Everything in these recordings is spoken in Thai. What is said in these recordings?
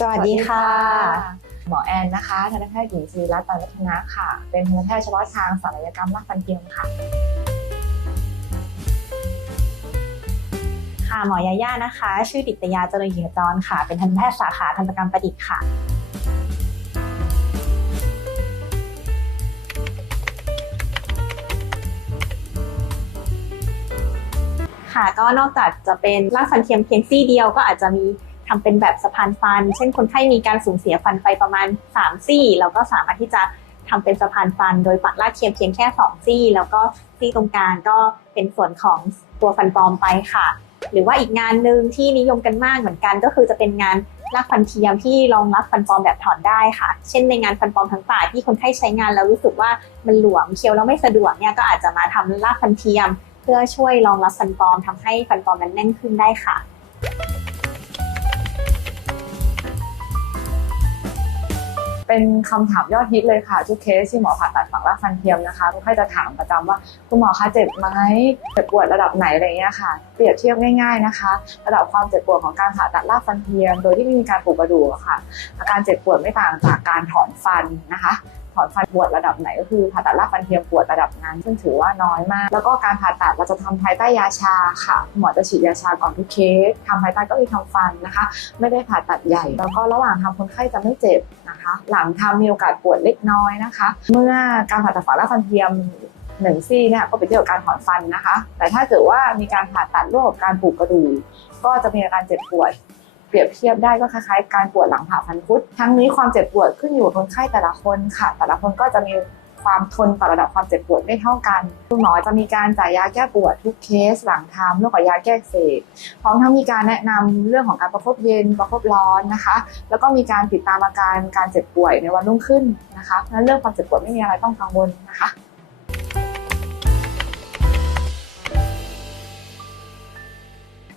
สวัสดีค่ะ หมอแอนนะคะทันตแพทย์หญิงศิริรัตน์ตันวัฒนะค่ะ เป็นทันตแพทย์เฉพาะทางศัลยกรรมรากฟันเทียมค่ะ ค่ะหมอยาย่านะคะ ชื่อดิตยาเจริญเกียรติจรค่ะ เป็นทันตแพทย์สาขาทันตกรรมประดิษฐ์ค่ะค่ะก็นอกจากจะเป็นรากฟันเทียมเพียงซี่เดียวก็อาจจะมี ทำเป็นแบบสะพานฟัน เช่นคนไข้มีการสูญเสียฟันไปประมาณ3ซี่แล้วก็สามารถที่จะทำเป็นสะพานฟัน โดยปักรากเทียมเพียงแค่2ซี่ แล้วก็ซี่ตรงกลางก็เป็นส่วนของตัวฟันปลอมไปค่ะ หรือว่าอีกงานหนึ่งที่นิยมกันมากเหมือนกัน ก็คือจะเป็นงานรากฟันเทียมที่รองรับฟันปลอมแบบถอนได้ค่ะ เช่นในงานฟันปลอมทั้งป่าที่คนไข้ใช้งานแล้วรู้สึกว่ามันหลวมเคี้ยวแล้วไม่สะดวกเนี่ยก็อาจจะมาทำรากฟันเทียม เพื่อช่วยรองรับฟันปลอมทำให้ฟันปลอมนั้นแน่นขึ้นได้ค่ะ เป็นคำถามยอดฮิตเลยค่ะ ทุกเคสที่หมอผ่าตัดฝังรากฟันเทียมนะคะคนไข้จะถามประจำว่าคุณหมอคะเจ็บไหมเจ็บปวดระดับไหนอะไรเงี้ยค่ะ เปรียบเทียบง่ายๆนะคะ ระดับความเจ็บปวดของการผ่าตัดรากฟันเทียม โดยที่ไม่มีการปลูกกระดูกค่ะ อาการเจ็บปวดไม่ต่างจากการถอนฟันนะคะ ถอนฟันปวดระดับไหนก็คือผ่าตัดรากฟันเทียมปวดระดับนั้น ซึ่งถือว่าน้อยมาก แล้วก็การผ่าตัดเราจะทำภายใต้ยาชาค่ะหมอจะฉีดยาชาก่อนทุกเคสทำภายใต้ก็คือทำฟันนะคะ ไม่ได้ผ่าตัดใหญ่ แล้วก็ระหว่างทำคนไข้จะไม่เจ็บนะคะ หลังทำมีโอกาสปวดเล็กน้อยนะคะ เมื่อการผ่าตัดฝังรากฟันเทียมหนึ่งซี่เนี่ยก็เป็นเกี่ยวกับการถอนฟันนะคะ แต่ถ้าเกิดว่ามีการผ่าตัดร่วมกับการปลูกกระดูกก็จะมีอาการเจ็บปวด เปรียบเทียบได้ก็คล้ายๆ การปวดหลังผ่าฟันคุด ทั้งนี้ความเจ็บปวดขึ้นอยู่กับคนไข้แต่ละคนค่ะ แต่ละคนก็จะมีความทนต่อระดับความเจ็บปวดไม่เท่ากัน คุณหมอจะมีการจ่ายยาแก้ปวดทุกเคสหลังทำร่วมกับยาแก้เสบพร้อมทั้งมีการแนะนำเรื่องของการประคบเย็นประคบร้อนนะคะ แล้วก็มีการติดตามอาการการเจ็บป่วยในวันรุ่งขึ้นนะคะเพราะเรื่องความเจ็บปวดไม่มีอะไรต้องกังวลนะคะ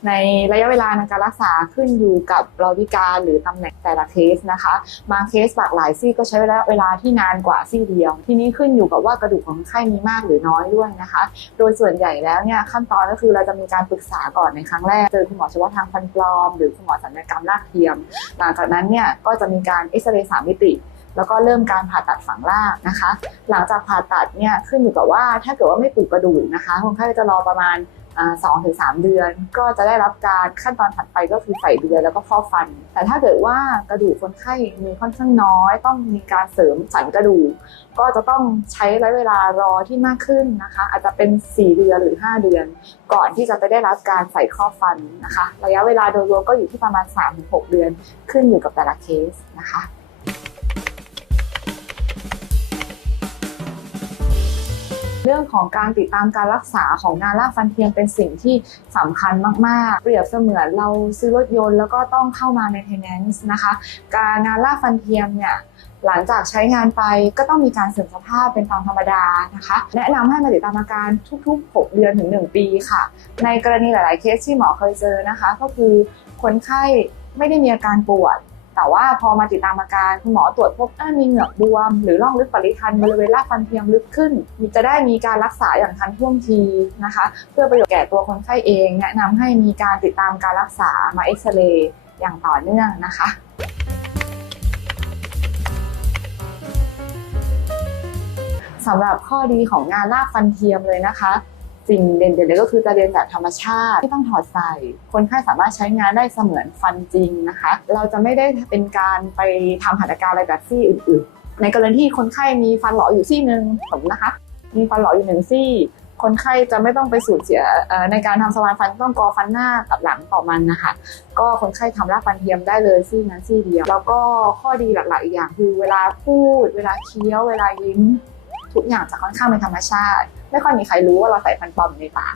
ในระยะเวลาในการรักษาขึ้นอยู่กับเราพิการหรือตำแหน่งแต่ละเคสนะคะบางเคสปากหลายซี่ก็ใช้เวลาเวลาที่นานกว่าซี่เดียว ที่นี้ขึ้นอยู่กับว่ากระดูกของไข้มีมากหรือน้อยด้วยนะคะ โดยส่วนใหญ่แล้วเนี่ยขั้นตอนก็คือเราจะมีการปรึกษาก่อนในครั้งแรกเจอคุณหมอเฉพาะทางฟันปลอม หรือคุณหมอศัลยกรรมรากเทียม หลังจากนั้นเนี่ยก็จะมีการเอ็กซเรย์สามมิติแล้วก็เริ่มการผ่าตัดฝังรากนะคะ หลังจากผ่าตัดเนี่ยขึ้นอยู่กับว่าถ้าเกิดว่าไม่ปลูกกระดูกนะคะคนไข้จะรอประมาณ สองถึงสามเดือน ก็จะได้รับการขั้นตอนถัดไปก็คือใส่เดือนแล้วก็ฟอกฟัน แต่ถ้าเกิดว่ากระดูกคนไข้มีค่อนข้างน้อย ต้องมีการเสริมสันกระดูก ก็จะต้องใช้ระยะเวลารอที่มากขึ้นนะคะ อาจจะเป็น 4 เดือนหรือ 5 เดือน ก่อนที่จะไปได้รับการใส่ข้อฟันนะคะ ระยะเวลาโดยรวมก็อยู่ที่ประมาณ 3-6 เดือน ขึ้นอยู่กับแต่ละเคสนะคะ รื่องของการติดตามการรักษาของงานรากฟันเทียมเป็นสิ่งที่สำคัญมากๆ เปรียบเสมือนเราซื้อรถยนต์แล้วก็ต้องเข้ามา maintenance นะคะการงานรากฟันเทียมเนี่ยหลังจากใช้งานไปก็ต้องมีการเสื่อมสภาพเป็นตามธรรมดานะคะ แนะนำให้มาติดตามอาการทุก ๆ 6 เดือนถึง 1 ปีค่ะ ในกรณีหลาย ๆ เคสที่หมอเคยเจอนะคะ ก็คือคนไข้ไม่ได้มีอาการปวด แต่ว่าพอมาติดตามอาการคุณหมอตรวจพบว่ามีเหงือกบวม หรือร่องลึกปริทันบริเวณรากฟันเทียมลึกขึ้น จะได้มีการรักษาอย่างทันท่วงทีนะคะ เพื่อประโยชน์แก่ตัวคนไข้เอง แนะนำให้มีการติดตามการรักษามาเอ็กซเรย์อย่างต่อเนื่องนะคะสำหรับข้อดีของงานรากฟันเทียมเลยนะคะ สิ่งเด่นๆเลยก็คือจะเรียนแบบธรรมชาติที่ต้องถอดใส่ คนไข้สามารถใช้งานได้เสมือนฟันจริงนะคะ เราจะไม่ได้เป็นการไปทำหัตถการอะไรแบบซี่อื่นๆ ในกรณีที่คนไข้มีฟันหลออยู่ซี่หนึ่งสมนะคะ มีฟันหลออยู่หนึ่งซี่ คนไข้จะไม่ต้องไปสูญเสียในการทำสมานฟันต้องกอฟันหน้ากับหลังต่อมันนะคะ ก็คนไข้ทำรากฟันเทียมได้เลยซี่นั้นซี่เดียว แล้วก็ข้อดีหลักๆอีกอย่างคือเวลาพูด เวลาเคี้ยว เวลายิ้ม ทุกอย่างจะค่อนข้างเป็นธรรมชาติ ไม่ค่อยมีใครรู้ว่าเราใส่ฟันปลอมอยู่ในปาก